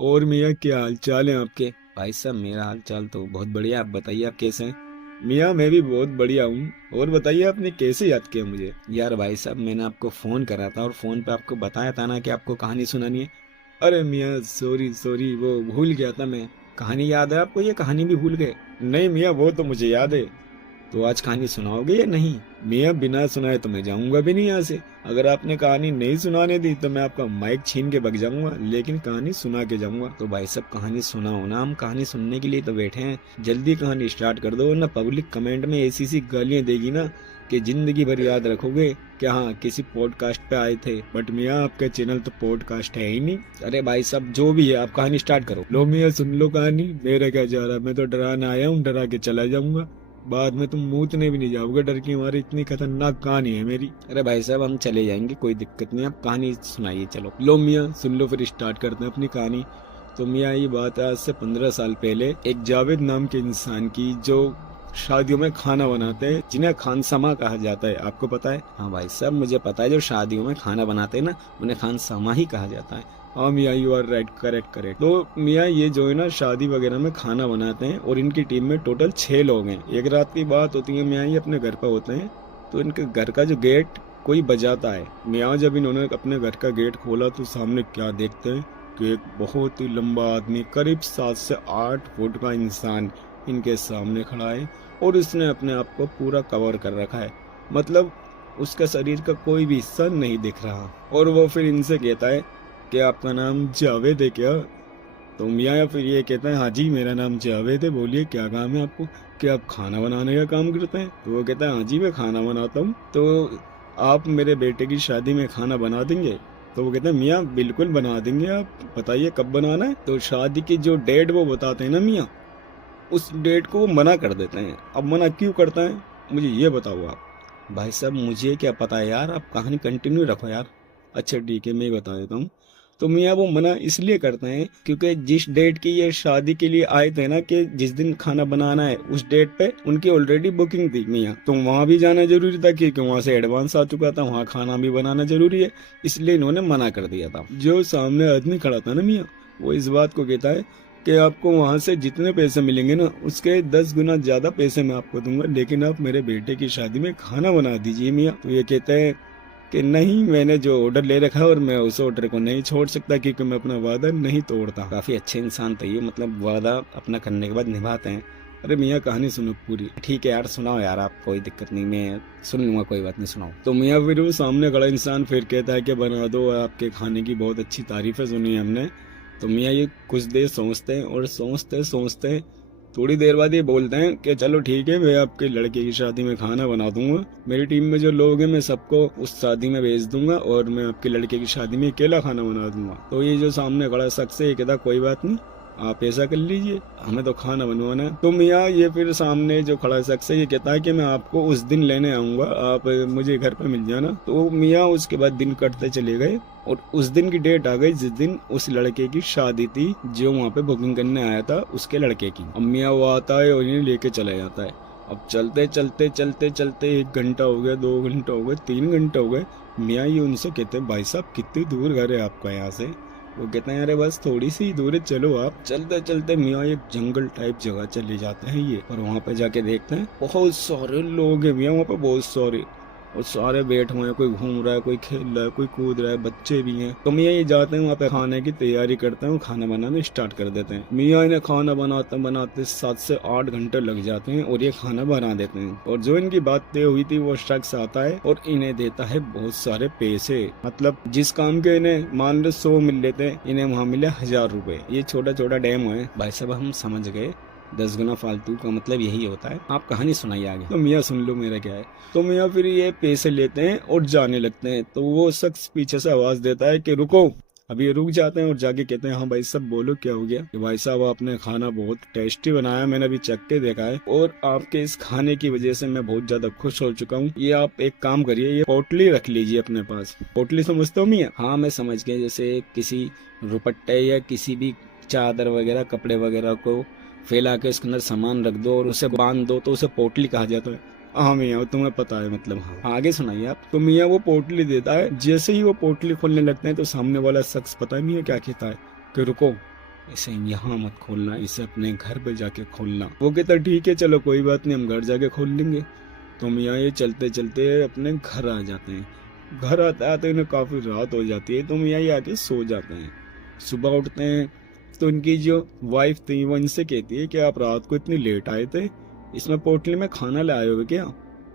और मियाँ क्या हाल चाल है आपके? भाई साहब मेरा हाल चाल तो बहुत बढ़िया। आप बताइए आप कैसे हैं? मियाँ मैं भी बहुत बढ़िया हूँ। और बताइए आपने कैसे याद किया मुझे? यार भाई साहब मैंने आपको फ़ोन करा था और फ़ोन पे आपको बताया था ना कि आपको कहानी सुनानी है। अरे मियाँ सॉरी सॉरी, वो भूल गया था मैं। कहानी याद है आपको? ये कहानी भी भूल गए? नहीं मियाँ वो तो मुझे याद है। तो आज कहानी सुनाओगे या नहीं? मियाँ बिना सुनाए तो मैं जाऊंगा भी नहीं यहाँ से। अगर आपने कहानी नहीं सुनाने दी तो मैं आपका माइक छीन के भग जाऊंगा, लेकिन कहानी सुना के जाऊंगा। तो भाई सब कहानी सुनाओ ना, हम कहानी सुनने के लिए तो बैठे हैं। जल्दी कहानी स्टार्ट कर दो वरना पब्लिक कमेंट में ऐसी सी गालियां देगी ना कि जिंदगी भर याद रखोगे कि हाँ किसी पॉडकास्ट पे आए थे। बट मियाँ आपका चैनल तो पॉडकास्ट है ही नहीं। अरे भाई साहब जो भी है आप कहानी स्टार्ट करो। लो मियाँ सुन लो कहानी। मेरा क्या जा रहा है, मैं तो डराने आया हूँ, डरा के चला जाऊंगा। बाद में तुम मूतने भी नहीं जाओगे डर की मारे। इतनी खतरनाक कहानी है मेरी। अरे भाई साहब हम चले जाएंगे, कोई दिक्कत नहीं, आप कहानी सुनाइए। चलो लो मियाँ सुन लो, फिर स्टार्ट करते हैं अपनी कहानी। तो मियाँ ये बात है आज से 15 साल पहले एक जावेद नाम के इंसान की, जो शादियों में खाना बनाते हैं, जिन्हें खानसमा कहा जाता है। आपको पता है? हाँ भाई साहब मुझे पता है, जो शादियों में खाना बनाते हैं ना उन्हें खानसमा ही कहा जाता है। हाँ मियाँ you are right, correct correct. तो मियाँ ये जो है ना शादी वगैरह में खाना बनाते हैं और इनकी टीम में टोटल 6 लोग हैं। एक रात की बात होती है, मियाँ ये अपने घर पर होते हैं तो इनके घर का जो गेट कोई बजाता है। मियाँ जब इन्होंने अपने घर का गेट खोला तो सामने क्या देखते हैं कि एक बहुत ही लंबा आदमी, करीब 7 से 8 फुट का इंसान इनके सामने खड़ा है और उसने अपने आप को पूरा कवर कर रखा है। मतलब उसका शरीर का कोई भी हिस्सा नहीं दिख रहा। और वो फिर इनसे कहता है कि आपका नाम जावेद है क्या? तो मियाँ फिर ये कहता है हाँ जी मेरा नाम जावेद है, बोलिए क्या काम है आपको? क्या आप खाना बनाने का काम करते हैं? तो वो कहता है हाँ जी मैं खाना बनाता हूँ। तो आप मेरे बेटे की शादी में खाना बना देंगे? तो वो कहते हैं मियाँ बिल्कुल बना देंगे, आप बताइए कब बनाना है। तो शादी की जो डेट वो बताते हैं ना मियाँ, उस डेट को वो मना कर देते हैं। अब मना क्यों करता है मुझे ये बताओ आप। भाई साहब मुझे क्या पता है यार, आप कहानी कंटिन्यू रखो यार। अच्छा ठीक है मैं ही बता देता हूँ। तो मियाँ वो मना इसलिए करते हैं क्योंकि जिस डेट की ये शादी के लिए आए थे ना, कि जिस दिन खाना बनाना है उस डेट पे उनकी ऑलरेडी बुकिंग थी मियाँ। तो वहाँ भी जाना जरूरी था क्योंकि वहाँ से एडवांस आ चुका था, वहाँ खाना भी बनाना जरूरी है। इसलिए इन्होंने मना कर दिया था। जो सामने आदमी खड़ा था ना मियाँ, वो इस बात को कहता है कि आपको वहां से जितने पैसे मिलेंगे ना उसके 10 गुना ज्यादा पैसे मैं आपको दूंगा, लेकिन आप मेरे बेटे की शादी में खाना बना दीजिए मियाँ। तो ये कहते हैं कि नहीं, मैंने जो ऑर्डर ले रखा है और मैं उस ऑर्डर को नहीं छोड़ सकता क्योंकि मैं अपना वादा नहीं तोड़ता। काफी अच्छे इंसान थे ये, मतलब वादा अपना करने के बाद निभाते हैं। अरे मियाँ कहानी सुनो पूरी। ठीक है यार सुनाओ यार, आप कोई दिक्कत नहीं, मैं सुन लूंगा, कोई बात नहीं सुनाओ। तो मियाँ फिर वो सामने खड़ा इंसान फिर कहता है कि बना दो, आपके खाने की बहुत अच्छी तारीफें सुनी है हमने। तो मियाँ ये कुछ देर सोचते हैं और सोचते सोचते थोड़ी देर बाद ये बोलते हैं कि चलो ठीक है मैं आपके लड़के की शादी में खाना बना दूंगा। मेरी टीम में जो लोग हैं मैं सबको उस शादी में भेज दूंगा और मैं आपके लड़के की शादी में अकेला खाना बना दूंगा। तो ये जो सामने खड़ा शख्स है ये कहता कोई बात नहीं, आप ऐसा कर लीजिए, हमें तो खाना बनवाना है। तो मियाँ ये फिर सामने जो खड़ा शख्स है ये कहता है कि मैं आपको उस दिन लेने आऊंगा, आप मुझे घर पे मिल जाना। तो मियाँ उसके बाद दिन कटते चले गए और उस दिन की डेट आ गई जिस दिन उस लड़के की शादी थी, जो वहाँ पे बुकिंग करने आया था उसके लड़के की। अब मियाँ वो आता है और इन्हें लेके चला जाता है। अब चलते चलते चलते चलते 1 घंटा हो गया, 2 घंटा हो गए, 3 घंटे हो गए। मियाँ ये उनसे कहते हैं भाई साहब कितनी दूर घर है आपका यहाँ से? वो कहते हैं अरे बस थोड़ी सी दूर है, चलो आप। चलते चलते मियाँ एक जंगल टाइप जगह चले जाते हैं ये, और वहाँ पे जाके देखते हैं बहुत सारे लोग हैं मियाँ, वहाँ पे बहुत सारे, और सारे बैठे हुए हैं, कोई घूम रहा है, कोई खेल रहा है, कोई कूद रहा है, बच्चे भी हैं। तो मियाँ ये जाते हैं वहाँ पे, खाने की तैयारी करते हैं, खाना बनाना स्टार्ट कर देते हैं। मियाँ इन्हें खाना बनाते बनाते 7 से 8 घंटे लग जाते हैं और ये खाना बना देते हैं। और जो इनकी बात तय हुई थी वो शख्स आता है और इन्हें देता है बहुत सारे पैसे। मतलब जिस काम के इन्हें मान लो 100 मिल लेते हैं, इन्हें वहाँ मिले 1000 रुपए। ये छोटा छोटा डैम है भाई साहब, हम समझ गए। 10 गुना फालतू का मतलब यही होता है। आप कहानी सुनाइए आगे। तो मियाँ सुन लो मेरा क्या है। तो मियाँ फिर ये पैसे लेते हैं और जाने लगते हैं। तो वो शख्स पीछे से आवाज देता है कि रुको। अभी ये रुक जाते हैं और जाके कहते हैं हाँ भाई साहब बोलो क्या हो गया? कि भाई साहब आपने खाना बहुत टेस्टी बनाया, मैंने अभी चख के देखा है और आपके इस खाने की वजह से मैं बहुत ज्यादा खुश हो चुका हूँ। ये आप एक काम करिए, ये पोटली रख लीजिए अपने पास। पोटली समझते हो मियाँ? हाँ मैं समझ गया, जैसे किसी रुपट्टे या किसी भी चादर वगैरह कपड़े वगैरह को फैला के उसके अंदर सामान रख दो और उसे बांध दो तो उसे पोटली कहा जाता है। हाँ मियाँ तुम्हें पता है, मतलब हाँ आगे सुनाइए आप। तो मियाँ वो पोटली देता है। जैसे ही वो पोटली खोलने लगते हैं तो सामने वाला शख्स, पता है मियाँ क्या कहता है? कि रुको, इसे यहाँ मत खोलना, इसे अपने घर पे जाके खोलना। वो कहता ठीक है चलो कोई बात नहीं, हम घर जाके खोल लेंगे। तो मियाँ ये चलते चलते अपने घर आ जाते हैं। घर आते आते उन्हें काफ़ी रात हो जाती है, तो मियाँ ये आके सो जाते हैं। सुबह उठते हैं तो इनकी जो वाइफ थी वो इनसे कहती है कि आप रात को इतनी लेट आए थे, इसमें पोटली में खाना ले आए हो क्या?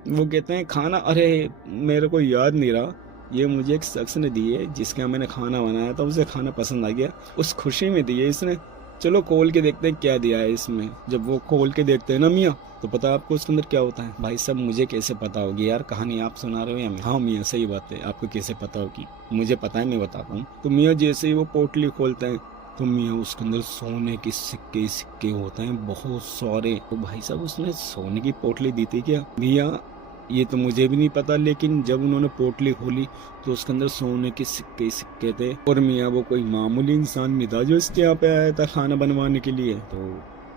वो कहते हैं खाना, अरे मेरे को याद नहीं रहा, ये मुझे एक शख्स ने दी है जिसके यहाँ मैंने खाना बनाया था, उसे खाना पसंद आ गया, उस खुशी में दी है इसने। चलो खोल के देखते हैं क्या दिया है इसमें। जब वो खोल के देखते हैं ना मियाँ, तो पता है आपको उसके अंदर क्या होता है? भाई साहब मुझे कैसे पता होगी यार, कहानी आप सुना रहे हो या मैं? हाँ मियाँ सही बात है, आपको कैसे पता होगी? मुझे पता है, मैं बताता हूँ। तो मियाँ जैसे ही वो पोटली खोलते हैं तो मियाँ उसके अंदर सोने के सिक्के सिक्के होते हैं बहुत सारे। तो भाई साहब उसने सोने की पोटली दी थी क्या? मियाँ ये तो मुझे भी नहीं पता, लेकिन जब उन्होंने पोटली खोली तो उसके अंदर सोने के सिक्के सिक्के थे। और मियाँ वो कोई मामूली इंसान नहीं था जो इसके यहाँ पे आया था खाना बनवाने के लिए। तो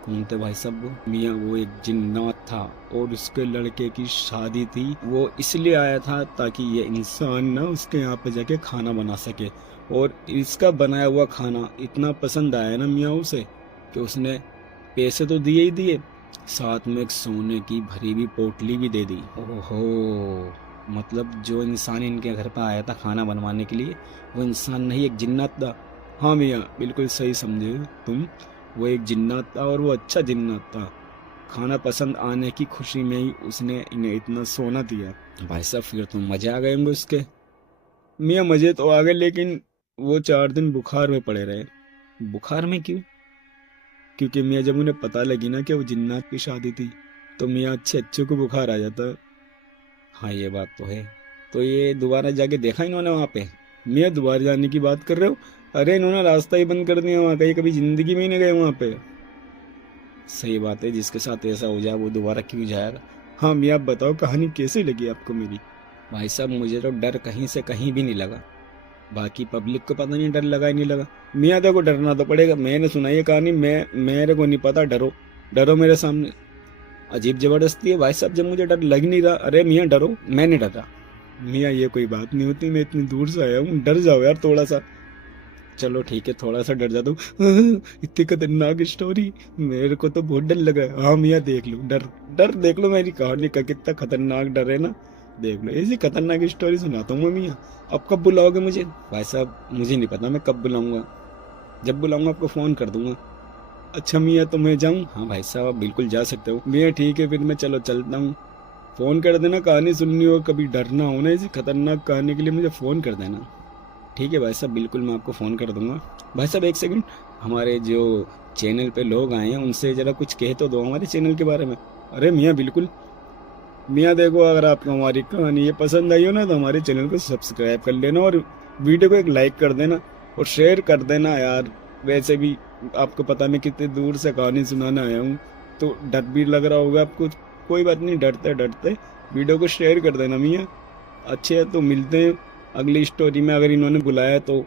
कौन थे भाई साहब वो? मियाँ वो एक जिन्नात था और उसके लड़के की शादी थी। वो इसलिए आया था ताकि ये इंसान ना उसके यहाँ पे जाके खाना बना सके। और इसका बनाया हुआ खाना इतना पसंद आया ना मियाँ उसे कि उसने पैसे तो दिए ही दिए, साथ में एक सोने की भरी हुई पोटली भी दे दी। ओहो, मतलब जो इंसान इनके घर पर आया था खाना बनवाने के लिए वो इंसान नहीं, एक जिन्नात था। हाँ मियाँ बिल्कुल सही समझे तुम, वो एक जिन्नात था और वो अच्छा जिन्नात था। खाना पसंद आने की खुशी में ही उसने इन्हें इतना सोना दिया। भाई साहब फिर तो मजे आ गए होंगे उसके। मियाँ मजे तो आ गए, लेकिन वो 4 दिन बुखार में पड़े रहे। बुखार में क्यों? क्योंकि मियाँ जब उन्हें पता लगी ना कि वो जिन्नात की शादी थी, तो मियाँ अच्छे को बुखार आ जाता। हाँ ये बात तो है। तो ये दोबारा जाके देखा इन्होंने वहाँ पे? मियाँ दोबारा जाने की बात कर रहे हो? अरे इन्होंने रास्ता ही बंद कर दिया वहाँ का, ये कभी जिंदगी में ही नहीं गए वहाँ पे। सही बात है, जिसके साथ ऐसा हो जाए वो दोबारा क्यों जाएगा। हाँ मियाँ आप बताओ कहानी कैसी लगी आपको मेरी? भाई साहब मुझे तो डर कहीं से कहीं भी नहीं लगा, बाकी पब्लिक को पता नहीं डर लगा ही नहीं लगा। मियाँ देखो डरना तो पड़ेगा, मैंने सुना ये कहानी, मेरे को नहीं पता, डरो डरो मेरे सामने। अजीब जबरदस्ती है भाई साहब, जब मुझे डर लग नहीं रहा। अरे मियाँ डरो, मैं नहीं डर रहा। मियाँ ये कोई बात नहीं होती, मैं इतनी दूर से आया हूँ, डर जाओ यार थोड़ा सा। चलो ठीक है थोड़ा सा डर जाता हूँ। इतनी खतरनाक स्टोरी, मेरे को तो बहुत डर लगा है। हाँ मियाँ देख लो, डर डर देख लो मेरी कहानी का कितना खतरनाक डर है ना, देख लो ऐसी खतरनाक स्टोरी सुनाता हूँ मैं मियाँ। अब कब बुलाओगे मुझे? भाई साहब मुझे नहीं पता मैं कब बुलाऊंगा, जब बुलाऊंगा आपको फ़ोन कर दूंगा। अच्छा मियाँ तो मैं जाऊँ? हाँ भाई साहब आप बिल्कुल जा सकते हो। मियाँ ठीक है फिर मैं चलो चलता हूँ। फ़ोन कर देना कहानी सुननी हो, कभी डरना हो ना ऐसी खतरनाक कहानी के लिए मुझे फ़ोन कर देना। ठीक है भाई साहब बिल्कुल मैं आपको फ़ोन कर दूंगा। भाई साहब एक सेकंड, हमारे जो चैनल पे लोग आए हैं उनसे ज़रा कुछ कह तो दो हमारे चैनल के बारे में। अरे मियाँ बिल्कुल। मियाँ देखो अगर आपको हमारी कहानी ये पसंद आई हो ना तो हमारे चैनल को सब्सक्राइब कर लेना और वीडियो को एक लाइक कर देना और शेयर कर देना यार। वैसे भी आपको पता मैं कितने दूर से कहानी सुनाने आया हूँ, तो डर भी लग रहा होगा आपको। कोई बात नहीं, डरते डरते वीडियो को शेयर कर देना मियाँ। अच्छे है तो मिलते हैं अगली स्टोरी में, अगर इन्होंने बुलाया तो।